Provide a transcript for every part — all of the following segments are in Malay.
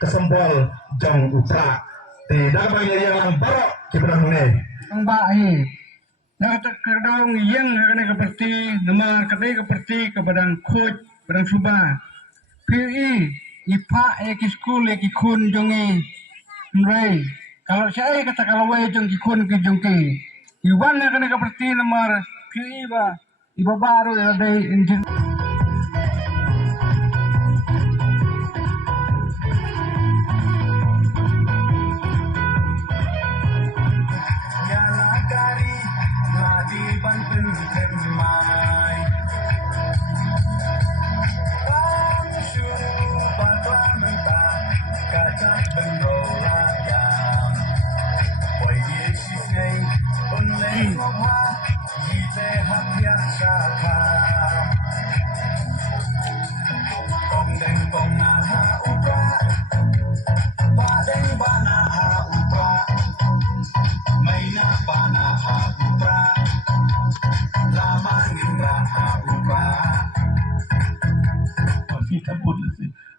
kesempol jong upra tidak banyak yang barok kita ne ang bae nakatagkadaong yang na keperti nama kadai keperti kepadang coach padang suba PE ipa ki school ki kun jongi nrai kalau saya kata kalau wae jong ki kun ki jongki iwan na keperti nama PE ba iba baru ada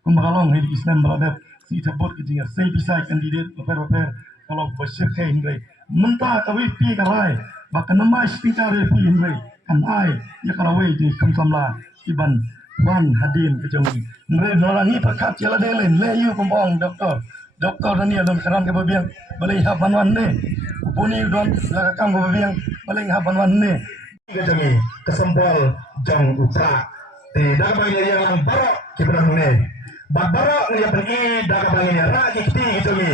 Kumbakalong hindi Islam beradat si tabot kejengar saya bisa kandidat per kalau bersih kain rai mentah kawi pi karai bahkan nama istingkar pi rai kan ai ya karawai di kumsamla iban wan hadin kejengi rai nolangi perkat jala delen le yu kumbang doktor dan dia don keran ke babiang balai hapan wan ne puni don lakam ke babiang balai hapan wan ne kejengi kesempol jong upra tidak banyak yang barok kita ne Babaro nga pergi daga bangin ra kiti gitu mi.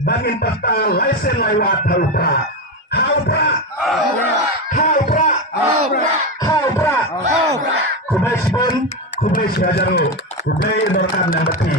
Bangin pasta license lewat haupra. Haupra. Kubai sibon, kubai siajaru, kubai dorkan yang beti.